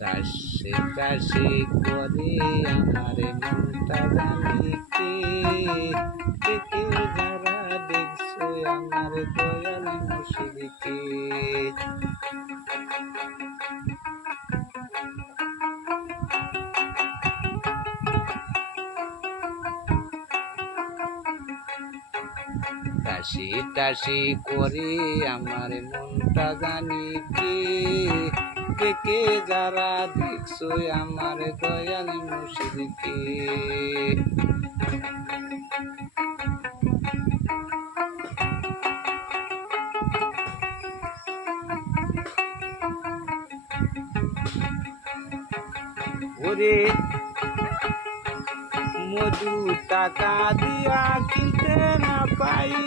টাসি টাসি করে আমার মনটা জানি কে কে কে যারা দেখছো আমার দয়াল মুর্শিদকে। টাসি টাসি করে আমার মনটা জানি কে কে কে যারা দেখছো আমার দয়াল মুর্শিদকে। ওরে মধু টাকা দিয়া কিনতে না পাই